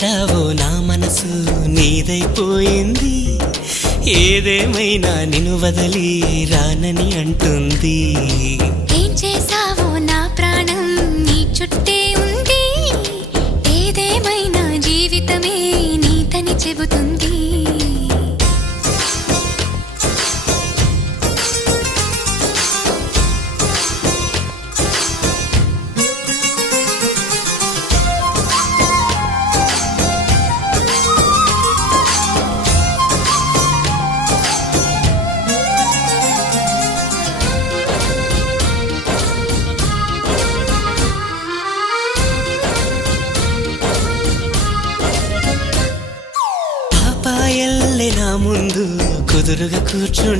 చేసావో నా మనసు నీదైపోయింది, ఏదేమైనా నిన్ను వదిలి రానని అంటుంది. ఏం చేసావో నా ప్రాణం నీ చుట్టే ఉంది, ఏదేమైనా జీవితమే నీతని చెబుతుంది. పాపాయల్లే నా ముందు కుదురుగా కూర్చుంటే